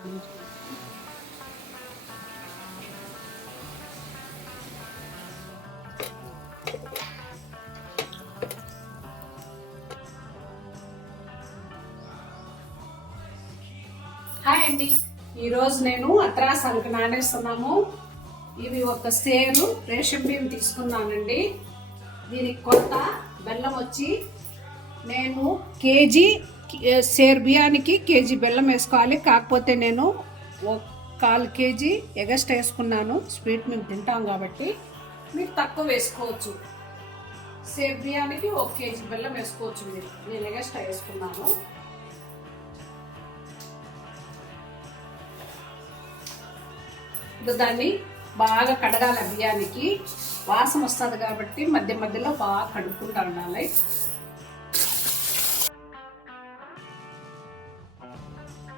Hi అండి, ఈరోజు నేను అత్రాసాలకు నానేస్తున్నాము. ఇవి ఒక సేరు రేషన్ బియ్యం తీసుకున్నానండి. దీనికి కొత్త బెల్లం వచ్చి నేను కేజీ సేరు బియ్యానికి కేజీ బెల్లం వేసుకోవాలి. కాకపోతే నేను 1/4 కేజీ ఎగస్ట్ వేసుకున్నాను. స్వీట్ మేము తింటాం కాబట్టి మీరు తక్కువ వేసుకోవచ్చు. సేరు బియ్యానికి 1 కేజీ బెల్లం వేసుకోవచ్చు మీరు. నేను ఎగస్ట్ వేసుకున్నాను. దాన్ని బాగా కడగాల. బియ్యానికి వాసన వస్తుంది కాబట్టి మధ్య మధ్యలో బాగా కడుక్కుంటూ ఉండాలి.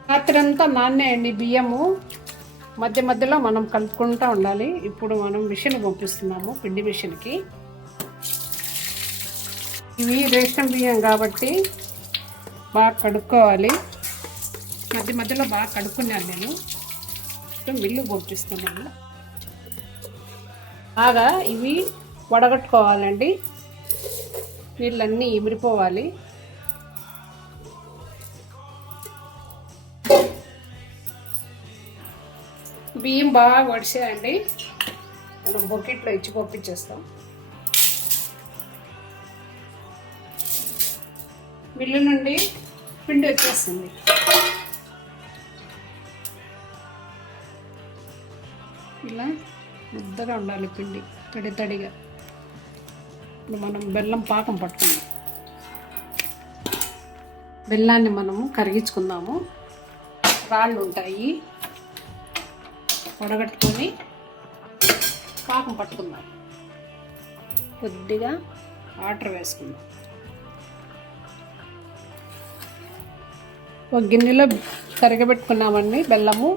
రాత్రంతా నానేయండి బియ్యము. మధ్య మధ్యలో మనం కలుపుకుంటూ ఉండాలి. ఇప్పుడు మనం మిషన్ పంపిస్తున్నాము, పిండి మిషన్కి. ఇవి రేషన్ బియ్యం కాబట్టి బాగా కడుక్కోవాలి. మధ్య మధ్యలో బాగా కడుక్కున్నాను నేను. మిల్లు పంపిస్తున్నాను. బాగా ఇవి వడగట్టుకోవాలండి. నీళ్ళన్నీ ఇమిరిపోవాలి. బియ్యం బాగా వడిసేయండి. మనం బొకెట్లో ఇచ్చి పంపించేస్తాం. మిల్లు నుండి పిండి వచ్చేస్తుంది. ఇలా ముద్దగా ఉండాలి పిండి, తడి తడిగా. ఇప్పుడు మనం బెల్లం పాకం పట్టుకుందాం. బెల్లాన్ని మనము కరిగించుకుందాము. రాళ్ళు ఉంటాయి, వడగట్టుకొని పాకం పట్టుకుందాం. కొద్దిగా వాటర్ వేసుకుందాం. ఒక గిన్నెలో కరగబెట్టుకున్నామండి బెల్లము.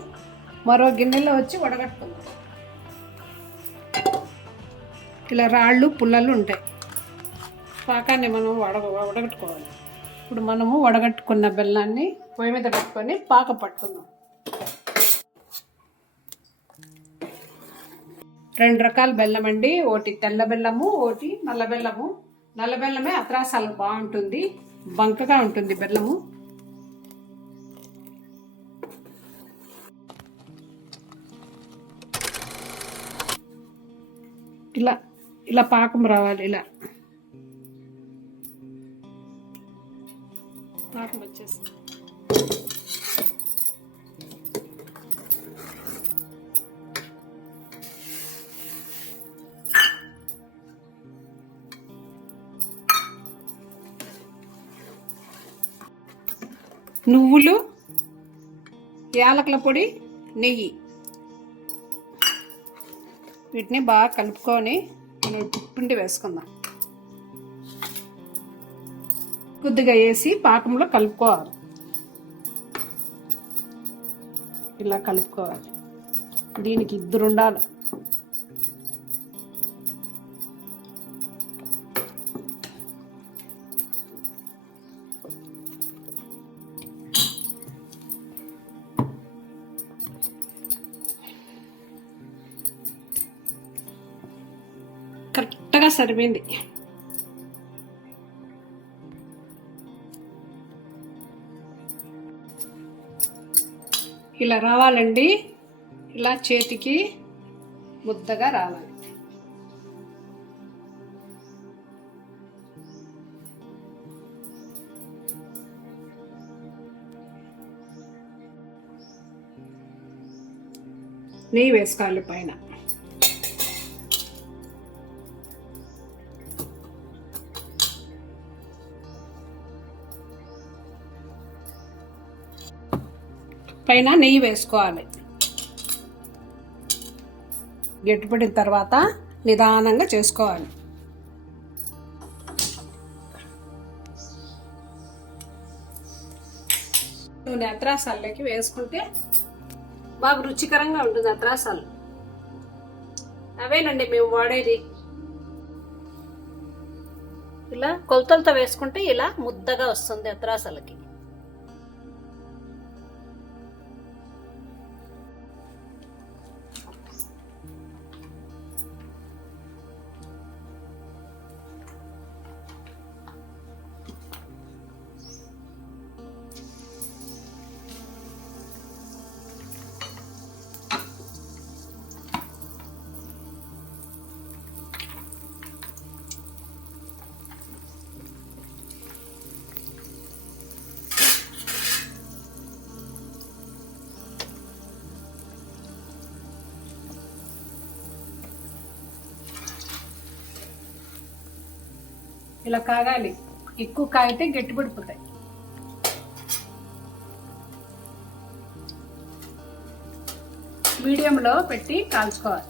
మరో గిన్నెలో వచ్చి వడగట్టుకుందాం. ఇలా రాళ్ళు పుల్లలు ఉంటాయి. పాకాన్ని మనం వడగట్టుకోవాలి. ఇప్పుడు మనము వడగట్టుకున్న బెల్లాన్ని పొయ్యి మీద పెట్టుకొని పాక పట్టుకుందాం. 2 రకాల బెల్లం అండి. ఒకటి తెల్ల బెల్లము, ఒకటి నల్ల బెల్లము. నల్ల బెల్లమే అత్రాసాలు బాగుంటుంది, బంకగా ఉంటుంది బెల్లము. ఇలా ఇలా పాకం రావాలి. ఇలా పాకం వచ్చేస్తుంది. నువ్వులు, యాలకుల పొడి, నెయ్యి వీటిని బాగా కలుపుకొని మనం పిండి వేసుకుందాం. కొద్దిగా వేసి పాకంలో కలుపుకోవాలి. ఇలా కలుపుకోవాలి. దీనికి 2 ఉండాలి. కరెక్ట్గా సరిపోయింది. ఇలా రావాలండి. ఇలా చేతికి ముద్దగా రావాలి. నెయ్యి వేసుకోవాలి పైన. పైన నెయ్యి వేసుకోవాలి. గట్టిపడిన తర్వాత నిదానంగా చేసుకోవాలి. నూనె అత్రాసాలకి వేసుకుంటే బాగా రుచికరంగా ఉంటుంది. అత్రాసాలు అవేనండి మేము వాడేది. ఇలా కొలతలతో వేసుకుంటే ఇలా ముద్దగా వస్తుంది అత్రాసాలకి. ఇలా కాగాలి, ఎక్కువ కాగితే గట్టిపడిపోతాయి. మీడియంలో పెట్టి కాల్చుకోవాలి.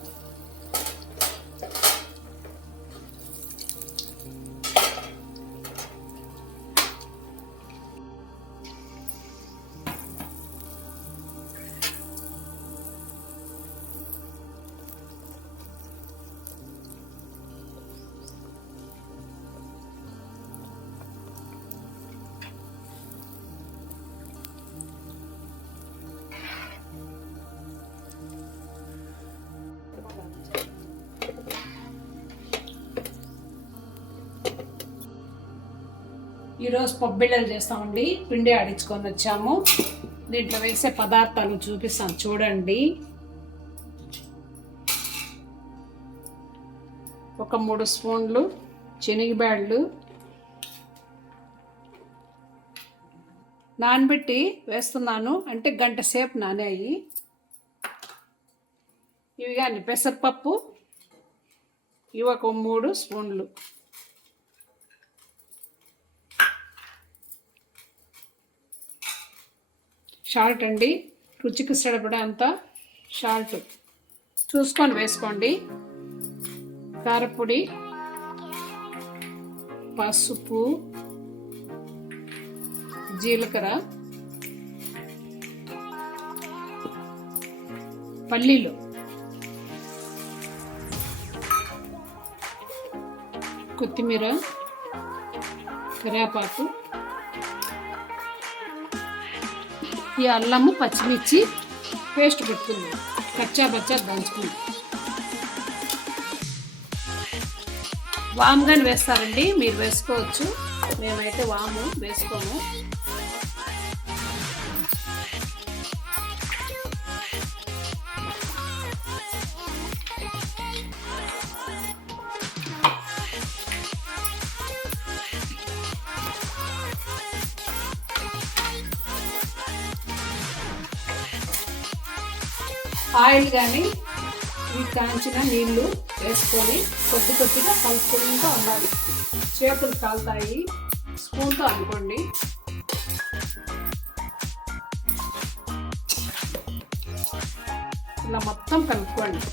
ఈరోజు పబ్బిళ్ళలు చేస్తామండి. పిండి ఆడించుకొని వచ్చాము. దీంట్లో వేసే పదార్థాలు చూపిస్తాను చూడండి. ఒక 3 స్పూన్లు శనగబ్యాళ్ళు నానబెట్టి వేస్తున్నాను, అంటే గంట సేపు నానాయి. ఇవి కానీ పెసరపప్పు, ఇవి ఒక 3 స్పూన్లు. సాల్ట్ అండి, రుచికి సరిపడా అంత సాల్ట్ చూసుకొని వేసుకోండి. కారపొడి, పసుపు, జీలకర్ర, పల్లీలు, కొత్తిమీర, కరివేపాకు, ఈ అల్లము, పచ్చిమిర్చి పేస్ట్ పెట్టుకుంది, కచ్చా బచ్చా దంచుకుంది. వాము కానీ వేస్తారండి, మీరు వేసుకోవచ్చు. మేమైతే వాము వేసుకోము. ఆయిల్ కానీ ఈ కాంచిన నీళ్లు వేసుకొని కొద్దిగా కలుపుకుంటూ ఉండాలి. చేతులు కాలుతాయి, స్పూన్తో అనుకోండి. ఇలా మొత్తం కలుపుకోండి.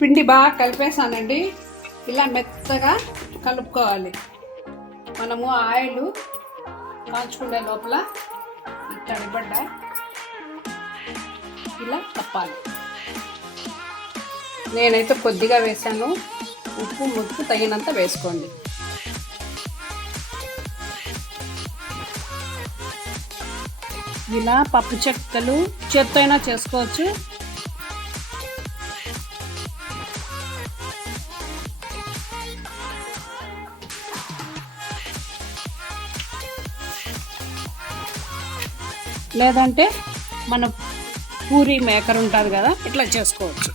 పిండి బాగా కలిపేసానండి. ఇలా మెత్తగా కలుపుకోవాలి. మనము ఆయిల్ కాల్చుకునే లోపల ఈ తడిబడ్డ ఇలా తప్పాలి. నేనైతే కొద్దిగా వేసాను. ఉప్పు తగినంత వేసుకోండి. ఇలా పప్పు చెక్కలు చేత్తో అయినా చేసుకోవచ్చు. లేదంటే మన పూరి మేకర్ ఉంటుంది కదా, ఇట్లా చేసుకోవచ్చు.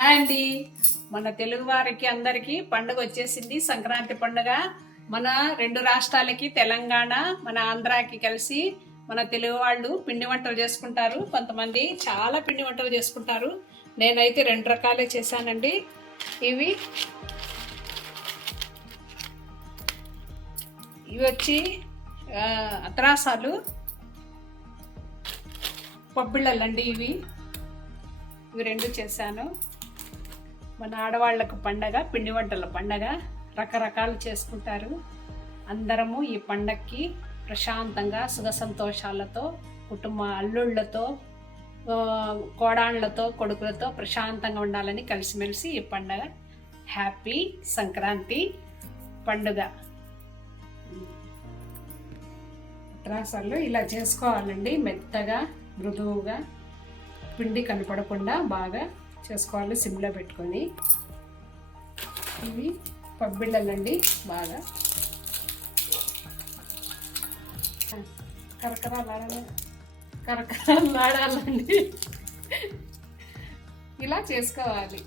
అండి, మన తెలుగు వారికి అందరికీ పండుగ వచ్చేసింది. సంక్రాంతి పండుగ మన 2 రాష్ట్రాలకి, తెలంగాణ మన ఆంధ్రాకి కలిసి మన తెలుగు వాళ్ళు పిండి వంటలు చేసుకుంటారు. కొంతమంది చాలా పిండి వంటలు చేసుకుంటారు. నేనైతే 2 రకాలే చేశానండి. ఇవి వచ్చి అత్రాసాలు, పబ్బిళ్ళలండి. ఇవి 2 చేశాను. మన ఆడవాళ్లకు పండగ, పిండి వంటల పండగ రకరకాలు చేసుకుంటారు. అందరము ఈ పండగకి ప్రశాంతంగా సుఖ సంతోషాలతో కుటుంబ అల్లుళ్ళతో కోడాళ్ళతో కొడుకులతో ప్రశాంతంగా ఉండాలని కలిసిమెలిసి ఈ పండగ హ్యాపీ సంక్రాంతి పండుగ. అత్రాసాలు ఇలా చేసుకోవాలండి, మెత్తగా మృదువుగా పిండి కనపడకుండా బాగా చేసుకోవాలి సిమ్లో పెట్టుకొని. ఇవి పబ్బిళ్ళలండి, బాగా కరకరాలాడాలండి, ఇలా చేసుకోవాలి.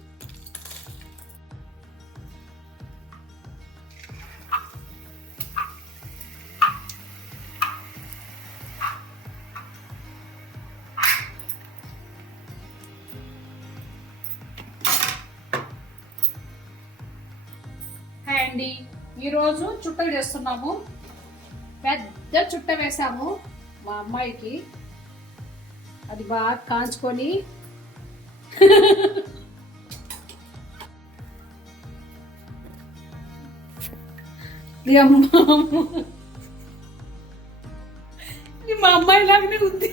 హాయ్ అండి, ఈరోజు చుట్టలు చేస్తున్నాము. పెద్ద చుట్ట వేసాము మా అమ్మాయికి, అది బాగా కాంచుకొని మా అమ్మాయి లాగానే ఉంది.